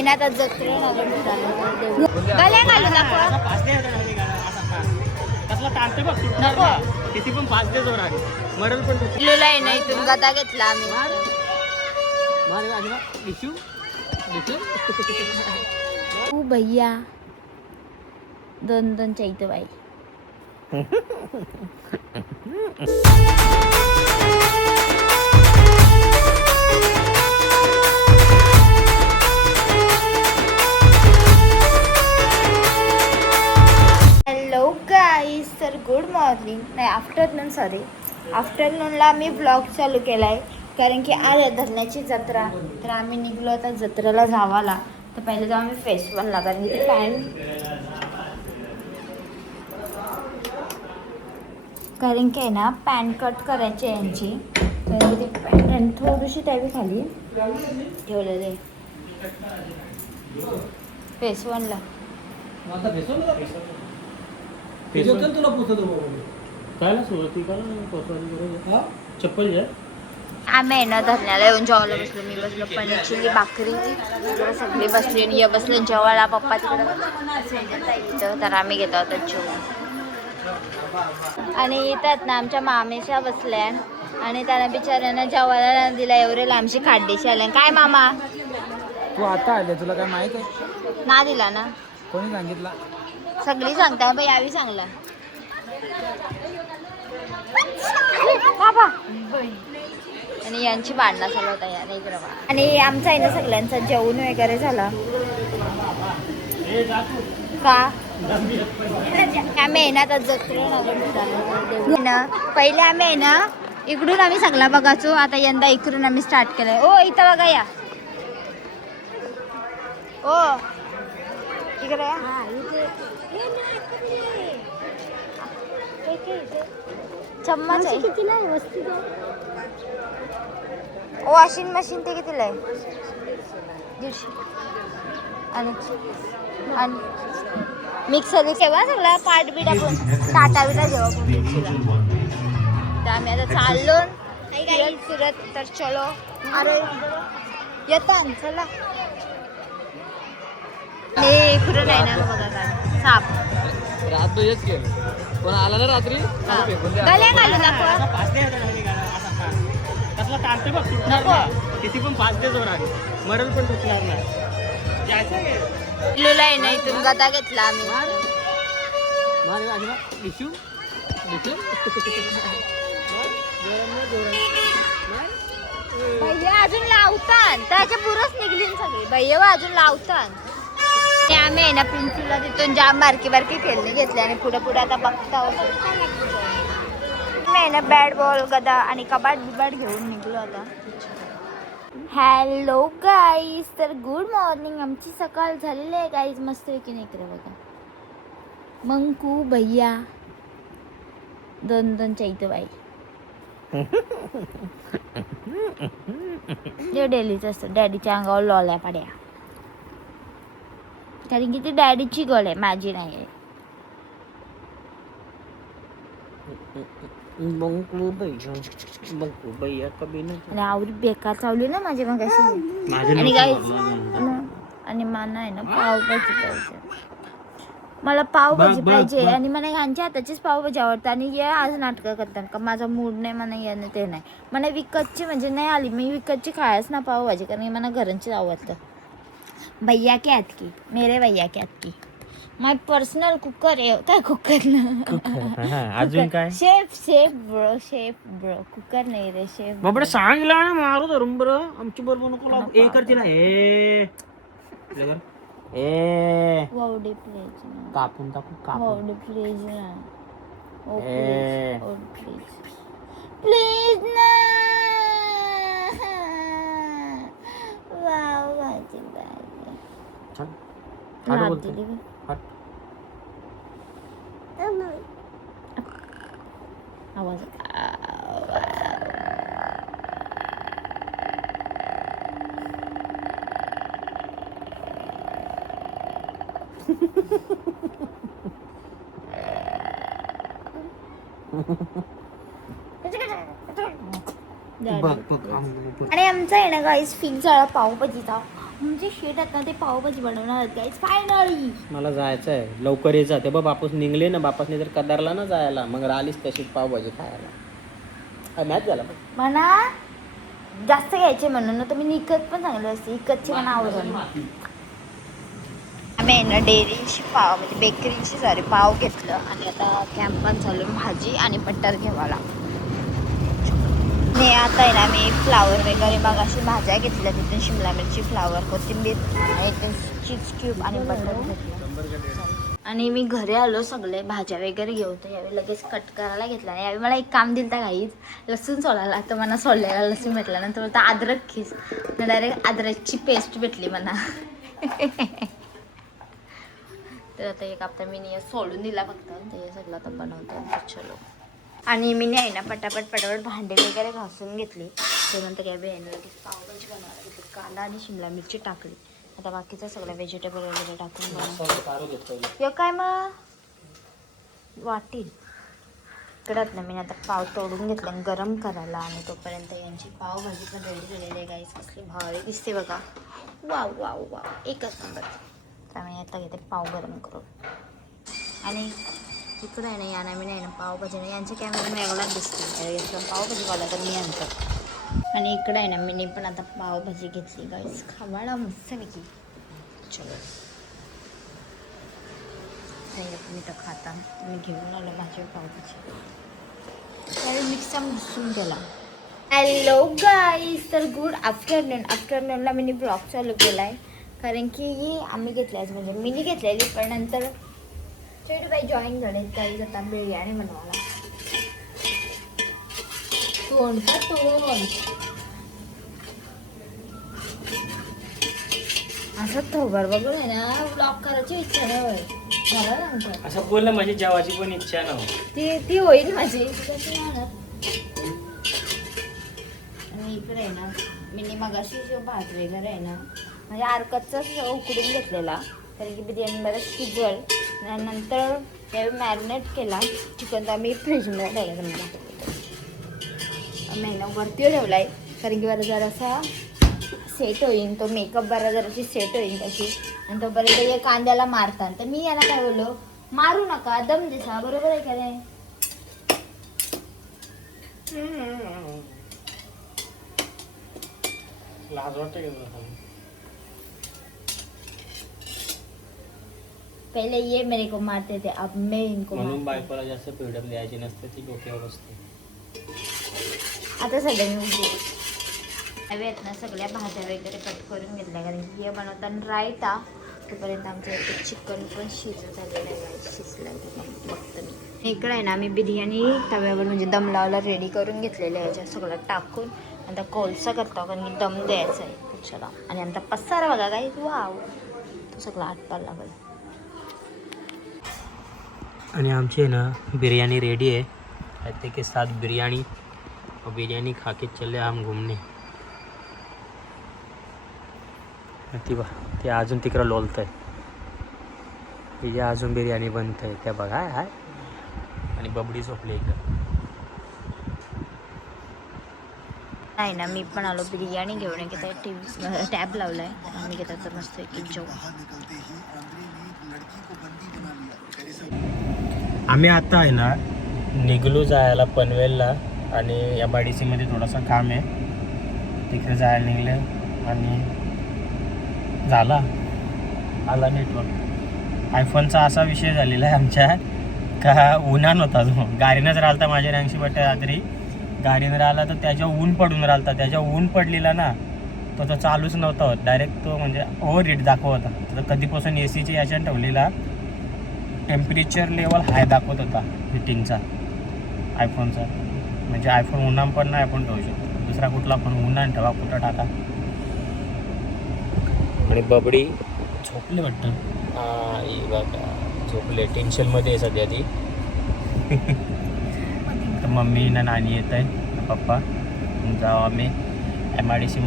मेहनत जत्रे गल्या घालू नको किती पण 5 दे जोर आहे मरल पण आहे ना इथून गदा घेतला आम्ही तू भैया दोन चैत बाई हॅलो गाईज तर गुड मॉर्निंग नाही आफ्टरनूनला मी ब्लॉग चालू केला आहे कारण की आज आहे धरण्याची जत्रा तर आम्ही निघलो आता जत्रेला जावाला तर पहिले जाऊ आम्ही फेस्टिवलला कारण की कारण की आहे ना पॅन कट करायची आहे यांची तर ती पॅन थोडीशी त्यावी खाली ठेवलेलं आहे फेस्टिवलला चप्पल आम्ही आहे ना धरण्याला येऊन जेवायला बसलो मी बसलो पनीरची भाकरी सगळी बसली आणि बसले जेवायला पप्पा तिकडं तर आम्ही घेतो होतो जेवण आणि येतात ना आमच्या मामेशा बसल्या आणि त्यांना बिचाऱ्यांना जेवायला दिला एवढे लांबशी खाड्डीशी आल्या काय मामा तू आता आले तुला काय माहित आहे ना दिला ना कोणी सांगितलं सगळी सांगताय बाई यावी चांगला बाबा आणि यांची भांडणं चालू होता या नाही बरोबर आणि आमचा आहे ना सगळ्यांचा जेवण वगैरे झाला का आम्ही आहे ना आता जत्रे ना पहिले आम्ही आहे ना इकडून आम्ही सगळा बघायचो आता यंदा इकडून आम्ही स्टार्ट केलंय ओ इथं बघा या ओ इकडे चम्मच आहे कितीला आहे वस्तू वॉशिंग मशीन ते कितीला आहे 150 आणि मिक्सर केव्हा सगळा पाट बीट आपण टाटा बिटा जेव्हा मिक्सरला तर आम्ही आता चाललो फिरत तर चलो अरे येतात चला इकडून आहे ना बघा काय साप रात हेच केलं पण आला ना रात्री गल्या घालू नको किती पण 5 दे जोर आहे मरल पण तुटणार नाही आहे ना इथून गदा घेतला आम्ही भैया अजून लावतात त्याच्या पुरच निघली सगळी भैया अजून लावतात आम्ही आहे ना प्रिन्सिपलला तिथून जाम बारकी खेळणी घेतली आणि पुढे आता बघता मी आहे ना बॅट बॉल गदा आणि कबाट बिबाट घेऊन निघलो आता हॅलो गाईज तर गुड मॉर्निंग आमची सकाळ झालेली आहे गाईज मस्त की नाही इकडे बघा मंकू भैया दोन चैत बाई जे डेलीच असतं डॅडीच्या अंगावर लॉल्या पाड्या कारण की ती डॅडीची गळ आहे माझी नाही आहे आणि आवडी बेकार चावली ना माझी मग अशी आणि गाईज आणि मला आहे ना पावभाजी पाहिजे मला पावभाजी पाहिजे आणि मला ह्यांच्या हाताचीच पावभाजी आवडते आणि ये आज नाटकं करतात का माझा मूड नाही मला येणं ते नाही मला विकतची म्हणजे नाही आली मी विकतची खायच ना पावभाजी कारण की मला घरांचीच आवडतं भैया के हाथ की मेरे भैया के हाथ की माय पर्सनल कुकर आहे काय कुकर ना अजून काय शेफ ब्रो कुकर नाही रे शेफ बाबा सांगितलं ना मारू धरून बरं आमची बरोबर नको ए कर तिला वावडी प्लीज कापून वावडी प्लीज ना प्लीज ना वाव भाजी आवाज आणि आमचा आहे ना गाईस फिक्स झाला पावभाजीचा म्हणजे शेट आता ते पावभाजी बनवणार आहेत गाईज फायनली. मला जायचं आहे लवकर यायचं ते बघ बापूस निघले ना बापासने जर कदारला ना जायला मग राहिलीच तशीच पावभाजी खायला मॅच झाला म्हणा जास्त घ्यायचे म्हणून ना तुम्ही निकत पण चांगलं असते इकतचे पण आवडून. आम्ही आहे ना डेअरीची पाव म्हणजे बेकरीची सॉरी पाव घेतलं आणि आता कॅम्पान चालू भाजी आणि बटर घेवाला. नाही आता आहे ना मी फ्लावर वगैरे मग अशी भाज्या घेतल्या तिथून शिमला मिरची फ्लावर कोथिंबीर आणि इथून चीज क्यूब आणि बटर घेतलं आणि मी घरी आलो सगळे भाज्या वगैरे घेऊन तर यावेळी लगेच कट करायला घेतला आणि यावेळी मला एक काम दिलं तर काहीच लसूण सोडायला तर मला सोडलेला लसूण भेटला नंतर बोलता अद्रक खीस डायरेक्ट अद्रकची पेस्ट भेटली मला. तर आता एक आता मी सोडून दिला फक्त ते सगळं आता बनवतो चलो. आणि मी आहे ना पटापट भांडे वगैरे घासून घेतली त्यानंतर या बियाणे लगेच पावभाजी बनवायला घेतली कांदा आणि शिमला मिरची टाकली आता बाकीचं सगळं व्हेजिटेबल वगैरे टाकून बनवतो काय मग वाटील इकडत ना मी आता पाव तोडून घेतला गरम करायला आणि तोपर्यंत यांची पावभाजी पण रेडी झालेली आहे गाईस कसली भारी दिसते बघा वाव वाव वाव एकच नंबर. त्यामुळे आता घेते पाव गरम करून आणि इकडं आहे ना याना मी नाही ना पावभाजी नाही यांच्या कॅमेरा वेगळाच दिसते पावभाजी वाला तर मी आणतो आणि इकडं आहे ना मी पण आता पावभाजी घेतली गाईस खावायला मस्तपैकी चलो. मी तर खाता मी घेऊन आलो भाजी पावभाजी त्यावेळी मिक्सर घुसून गेला. हॅलो गाईस तर गुड आफ्टरनूनला मी ब्लॉग चालू केला आहे कारण की आम्ही घेतल्याच म्हणजे मीनी घेतलेली पण नंतर बाई जॉईन झाले काही आता बिर्याणी बनवायला तोंड का तोंड असं थोबर बघून आहे ना ब्लॉग करायची इच्छा नाही होय मला सांगतो असं बोललं माझी जेवायची पण इच्छा नव्हती ती होईल माझी कशी राहणार. आणि इकडे आहे ना मी मगाशी जो भात वगैरे आहे ना म्हणजे अर्कतचाच उकडून घेतलेला कारण की बिर्याणी बरं शिजल नंतर त्यावेळी मॅरिनेट केला चिकन तर आम्ही फ्रीजमध्ये ठेवला महिना वरती ठेवला आहे कारण की बरं जरासा सेट होईल तो मेकअप बरा जराशी सेट होईल त्याची आणि तोपर्यंत हे कांद्याला मारतात तर मी याला काय बोललो मारू नका दम दिसा बरोबर आहे का नाही. लाज वाटते पहले ये मेरे को मारते थे अब मैं इनको म्हणून बायकोला जास्त फ्रीडम द्यायची नसते ती डोक्यावर असते. आता सगळ्यांनी उभी हवेत ना सगळ्या भाज्या वगैरे कट करून घेतल्या कारण की हे बनवताना रायता तोपर्यंत आमचं एक चिकन पण शिजत आलेलं आहे शिजलं बघतं मी. इकडं आहे ना आम्ही बिर्याणी तव्यावर म्हणजे दम लावायला रेडी करून घेतलेलं आहे याच्यात सगळं टाकून आता कोळसा करतो कारण की दम द्यायचा आहे चला. आणि आमचा पसारा बघा काही वाव तो सगळं आटपायला लागेल. आणि आमची आहे ना बिरयानी रेडी है कहते के साथ बिरयानी और बिरयानी खा के चले हम घूमने. ती बा ते अजून तिकडं लोलत आहे तिथे अजून बिर्याणी बनत आहे त्या बघा हाय आणि बबडी झोपली इकडं. नाही ना मी पण आलो बिर्याणी घेऊन की त्या टीव्ही टॅब लावला आहे आम्ही घेतात तर मस्त एक जेव. आम्ही आता आहे ना निघलो जायला पनवेलला आणि MIDC मध्ये थोडासा काम आहे तिकडे जायला निघलं आणि झाला आला नेटवर्क. आयफोनचा असा विषय झालेला आहे आमच्या का उन्हान होता तो गाडीनंच राहिला माझ्या 80 रात्री गाडीनं राहिला तर त्याच्या ऊन पडून राहिला त्याच्या ऊन पडलेला ना तो चालूच नव्हता होत डायरेक्ट तो म्हणजे ओव्हर हीट दाखवत होता. तर कधीपासून AC याच्यानं ठेवलेला टेम्परेचर लेवल हाय दाखवत होता हिटिंगचा आयफोनचा म्हणजे आयफोन उन्हान पण नाही आपण ठेवू शकतो दुसरा कुठला पण उन्हान ठेवा कुठं टाका. आणि बबडी झोपले वाटतं बघा झोपले टेन्शनमध्ये आहे सध्या ती. तर मम्मी ना नानी येत आहे पप्पा जाऊ आम्ही MIDC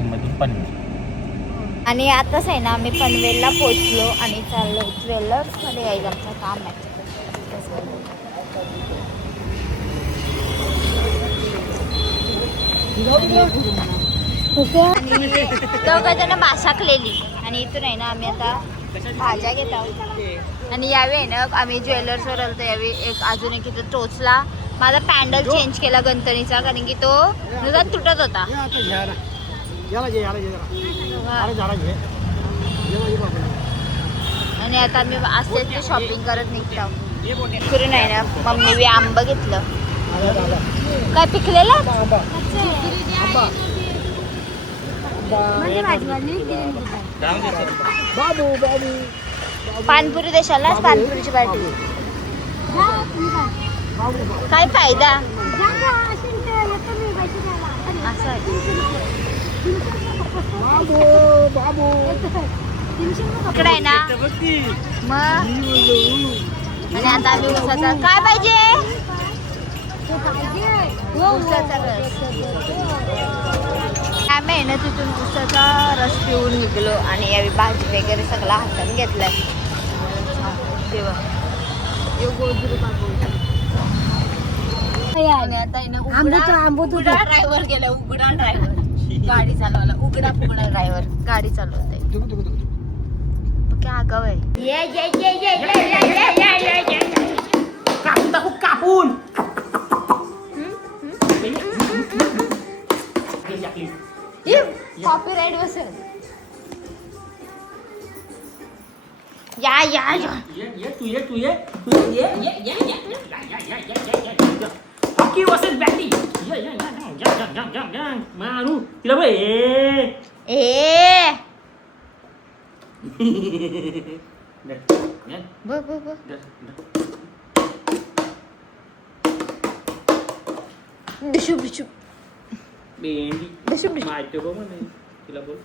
मधून पनवेल. आणि आताच आहे ना आम्ही पनवेलला पोचलो आणि चाललो ज्वेलर्समध्ये यायचं आमचं काम आहे. दोघं जण भासाकलेली आणि इथून आहे ना आम्ही आता भाज्या घेत आहोत. आणि यावेळी आहे ना आम्ही ज्वेलर्सवर आलो यावेळी अजून एक इथं टोचला. माझा पॅन्डल चेंज केला गणपतीचा कारण की तो नुकसान तुटत होता. आणि आता आम्ही असतेच ते शॉपिंग करत निघतो. फिरून आहे ना मम्मी आंबा घेतलं. काय पिकलेला पानपुरी देशालाच पानपुरीची पार्टी. काय फायदा असं आहे. इकडे आहे ना मग. आणि आता आम्ही उसाचा काय पाहिजे उसाचा रस. आम्ही आहे ना तिथून उसाचा रस पिऊन निघलो आणि यावेळी भाजी वगैरे सगळा हातात घेतलाय. तेव्हा आणि आता आहे ना उघडा ड्रायव्हर गेला. उघडा ड्रायव्हर गाडी चालवला. उघडा ड्रायव्हर गाडी चालवत आहे. क्या आगाव आहे. कापून कॉपीराइट बसेल. या हॉकी वर्सेस बॅटिंग मारू तिला बघ. डिशुप बेंडी माहिती बघ म्हणे तिला बोल.